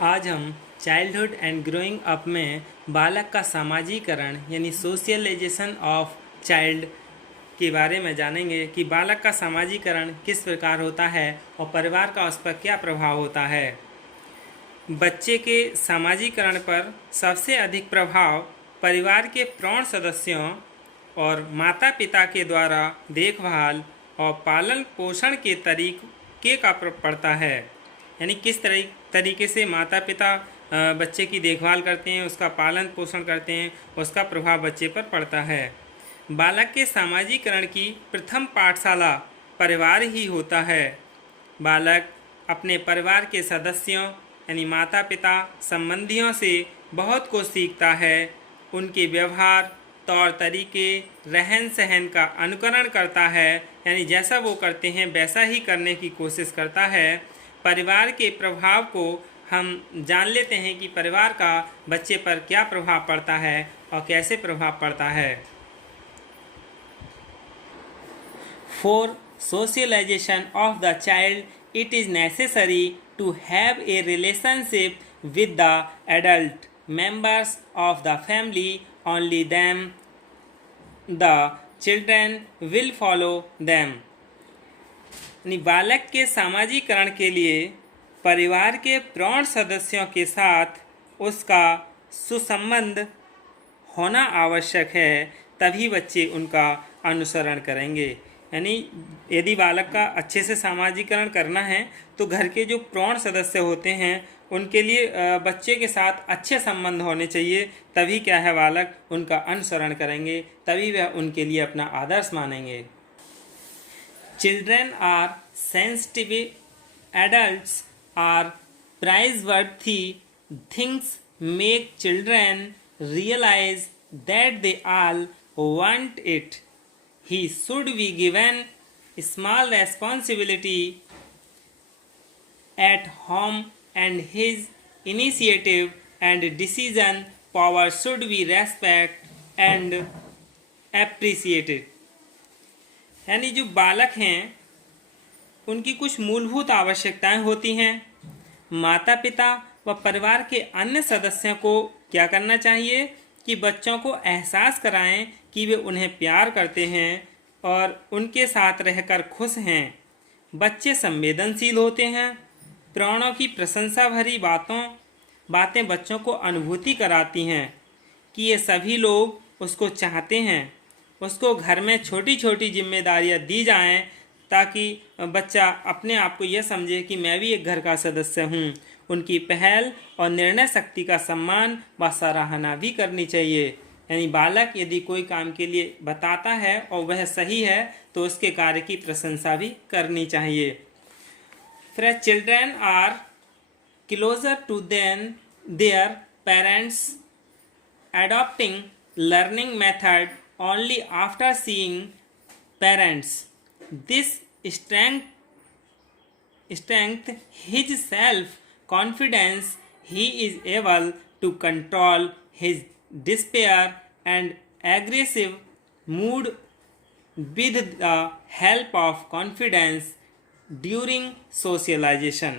आज हम childhood and growing up में बालक का सामाजिकरण यानी सोशलाइजेशन ऑफ चाइल्ड के बारे में जानेंगे कि बालक का सामाजिकरण किस प्रकार होता है और परिवार का उस पर क्या प्रभाव होता है। बच्चे के सामाजिकरण पर सबसे अधिक प्रभाव परिवार के प्रौढ़ सदस्यों और माता पिता के द्वारा देखभाल और पालन पोषण के तरीके का पड़ता है। यानी किस तरीके से माता पिता बच्चे की देखभाल करते हैं, उसका पालन पोषण करते हैं, उसका प्रभाव बच्चे पर पड़ता है। बालक के सामाजिकरण की प्रथम पाठशाला परिवार ही होता है। बालक अपने परिवार के सदस्यों यानी माता पिता संबंधियों से बहुत कुछ सीखता है। उनके व्यवहार, तौर तरीके, रहन सहन का अनुकरण करता है, यानी जैसा वो करते हैं वैसा ही करने की कोशिश करता है। परिवार के प्रभाव को हम जान लेते हैं कि परिवार का बच्चे पर क्या प्रभाव पड़ता है और कैसे प्रभाव पड़ता है। For socialization of the child it is necessary to have a relationship with the adult members of the family. Only then the children will follow them. यानी बालक के सामाजिकरण के लिए परिवार के प्रौढ़ सदस्यों के साथ उसका सुसंबंध होना आवश्यक है, तभी बच्चे उनका अनुसरण करेंगे। यानी यदि बालक का अच्छे से सामाजिकरण करना है तो घर के जो प्रौढ़ सदस्य होते हैं उनके लिए बच्चे के साथ अच्छे संबंध होने चाहिए, तभी क्या है बालक उनका अनुसरण करेंगे, तभी वह उनके लिए अपना आदर्श मानेंगे। Children are sensitive, adults are praiseworthy things make children realise that they all want it. He should be given small responsibility at home and his initiative and decision power should be respected and appreciated. यानी जो बालक हैं उनकी कुछ मूलभूत आवश्यकताएं होती हैं। माता पिता व परिवार के अन्य सदस्यों को क्या करना चाहिए कि बच्चों को एहसास कराएं कि वे उन्हें प्यार करते हैं और उनके साथ रहकर खुश हैं। बच्चे संवेदनशील होते हैं। प्राणों की प्रशंसा भरी बातें बच्चों को अनुभूति कराती हैं कि ये सभी लोग उसको चाहते हैं। उसको घर में छोटी छोटी जिम्मेदारियां दी जाएं ताकि बच्चा अपने आप को यह समझे कि मैं भी एक घर का सदस्य हूँ। उनकी पहल और निर्णय शक्ति का सम्मान व सराहना भी करनी चाहिए। यानी बालक यदि कोई काम के लिए बताता है और वह सही है तो उसके कार्य की प्रशंसा भी करनी चाहिए। फिर children are closer to their parents, adopting learning method only after seeing parents. This strength his self-confidence. He is able to control his despair and aggressive mood with the help of confidence during socialization.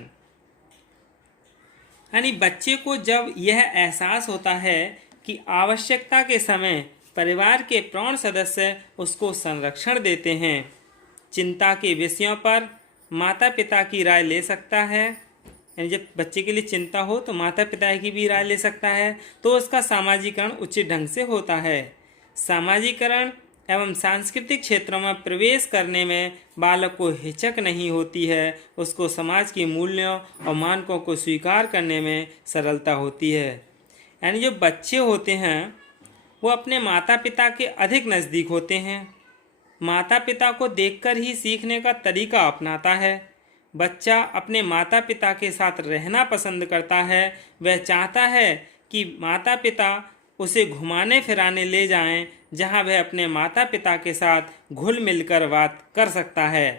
यानी बच्चे को जब यह एहसास होता है कि आवश्यकता के समय परिवार के प्रौढ़ सदस्य उसको संरक्षण देते हैं, चिंता के विषयों पर माता पिता की राय ले सकता है। यानी जब बच्चे के लिए चिंता हो तो माता पिता की भी राय ले सकता है, तो उसका सामाजिकरण उचित ढंग से होता है। सामाजिकरण एवं सांस्कृतिक क्षेत्रों में प्रवेश करने में बालक को हिचक नहीं होती है। उसको समाज के मूल्यों और मानकों को स्वीकार करने में सरलता होती है। यानी जो बच्चे होते हैं वो अपने माता पिता के अधिक नज़दीक होते हैं। माता पिता को देखकर ही सीखने का तरीका अपनाता है। बच्चा अपने माता पिता के साथ रहना पसंद करता है। वह चाहता है कि माता पिता उसे घुमाने फिराने ले जाएं, जहां वह अपने माता पिता के साथ घुल मिलकर बात कर सकता है।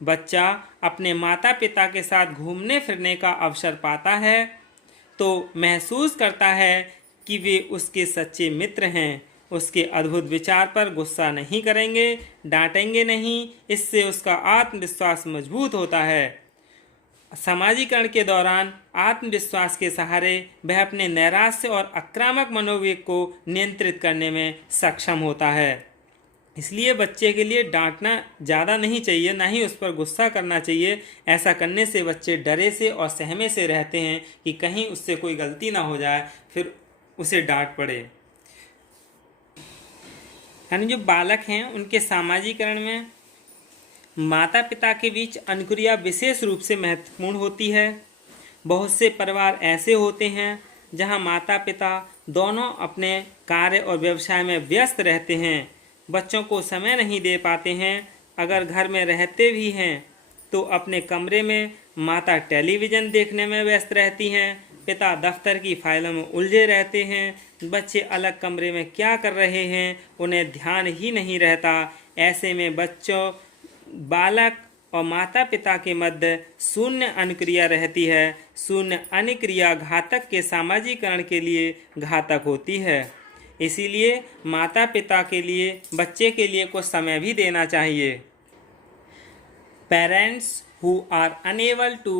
बच्चा अपने माता पिता के साथ घूमने फिरने का अवसर पाता है तो महसूस करता है कि वे उसके सच्चे मित्र हैं। उसके अद्भुत विचार पर गुस्सा नहीं करेंगे, डांटेंगे नहीं। इससे उसका आत्मविश्वास मजबूत होता है। समाजीकरण के दौरान आत्मविश्वास के सहारे वह अपने नैराश्य और आक्रामक मनोवेग को नियंत्रित करने में सक्षम होता है। इसलिए बच्चे के लिए डांटना ज़्यादा नहीं चाहिए, ना ही उस पर गुस्सा करना चाहिए। ऐसा करने से बच्चे डरे से और सहमे से रहते हैं कि कहीं उससे कोई गलती ना हो जाए, फिर उसे डांट पड़े। यानी जो बालक हैं उनके सामाजिकरण में माता पिता के बीच अनुक्रिया विशेष रूप से महत्वपूर्ण होती है। बहुत से परिवार ऐसे होते हैं जहां माता पिता दोनों अपने कार्य और व्यवसाय में व्यस्त रहते हैं, बच्चों को समय नहीं दे पाते हैं। अगर घर में रहते भी हैं तो अपने कमरे में माता टेलीविज़न देखने में व्यस्त रहती हैं, पिता दफ्तर की फाइलों में उलझे रहते हैं। बच्चे अलग कमरे में क्या कर रहे हैं उन्हें ध्यान ही नहीं रहता। ऐसे में बालक और माता पिता के मध्य शून्य अनुक्रिया रहती है। शून्य अनुक्रिया घातक के सामाजिकरण के लिए घातक होती है। इसीलिए माता पिता के लिए बच्चे के लिए कुछ समय भी देना चाहिए। Parents who are unable to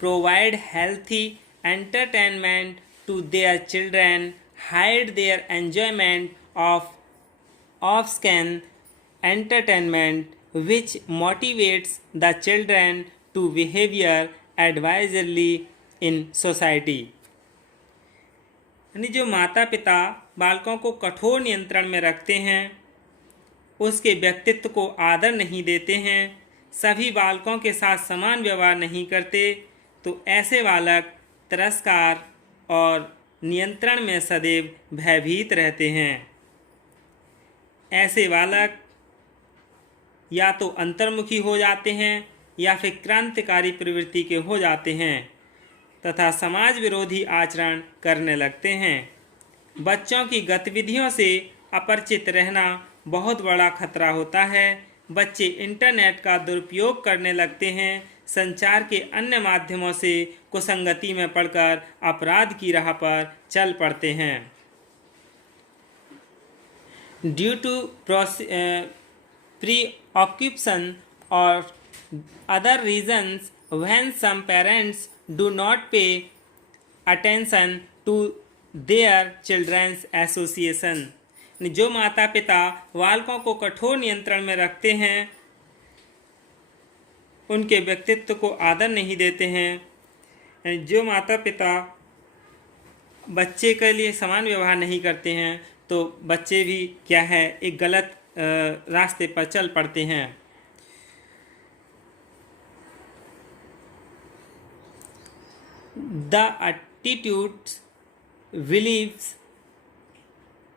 provide healthy entertainment to their children hide their enjoyment of off-screen entertainment, which motivates the children to behavior advisedly in society। यानी जो माता पिता बालकों को कठोर नियंत्रण में रखते हैं, उसके व्यक्तित्व को आदर नहीं देते हैं, सभी बालकों के साथ समान व्यवहार नहीं करते, तो ऐसे बालक तिरस्कार और नियंत्रण में सदैव भयभीत रहते हैं। ऐसे बालक या तो अंतर्मुखी हो जाते हैं या फिर क्रांतिकारी प्रवृत्ति के हो जाते हैं तथा समाज विरोधी आचरण करने लगते हैं। बच्चों की गतिविधियों से अपरिचित रहना बहुत बड़ा खतरा होता है। बच्चे इंटरनेट का दुरुपयोग करने लगते हैं, संचार के अन्य माध्यमों से कुसंगति में पड़कर अपराध की राह पर चल पड़ते हैं। Due to preoccupation or other reasons, when some parents do not pay attention to their children's association। जो माता पिता बालकों को कठोर नियंत्रण में रखते हैं, उनके व्यक्तित्व को आदर नहीं देते हैं, जो माता पिता बच्चे के लिए समान व्यवहार नहीं करते हैं, तो बच्चे भी क्या है एक गलत रास्ते पर चल पड़ते हैं। The attitudes, beliefs,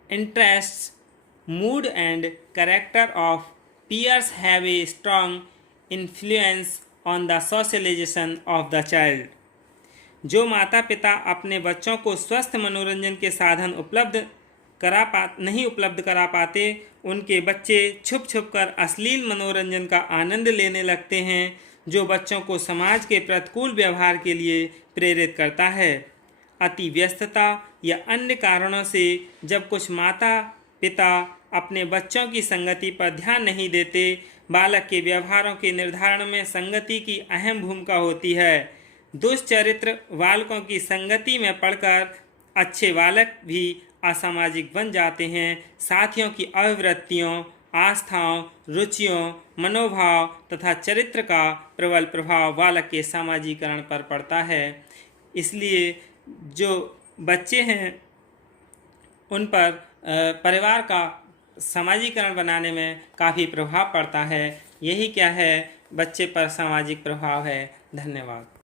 interests, mood and character of peers have a strong influence on the socialization of the child। जो माता पिता अपने बच्चों को स्वस्थ मनोरंजन के साधन नहीं उपलब्ध करा पाते, उनके बच्चे छुप छुप कर अश्लील मनोरंजन का आनंद लेने लगते हैं, जो बच्चों को समाज के प्रतिकूल व्यवहार के लिए प्रेरित करता है। अति व्यस्तता या अन्य कारणों से जब कुछ माता पिता अपने बच्चों की संगति पर ध्यान नहीं देते, बालक के व्यवहारों के निर्धारण में संगति की अहम भूमिका होती है। दुष्चरित्र बालकों की संगति में पड़कर अच्छे बालक भी असामाजिक बन जाते हैं। साथियों की अभिवृत्तियों, आस्थाओं, रुचियों, मनोभाव तथा चरित्र का प्रबल प्रभाव बालक के सामाजिकरण पर पड़ता है। इसलिए जो बच्चे हैं उन पर परिवार का सामाजिकरण बनाने में काफ़ी प्रभाव पड़ता है। यही क्या है बच्चे पर सामाजिक प्रभाव है। धन्यवाद।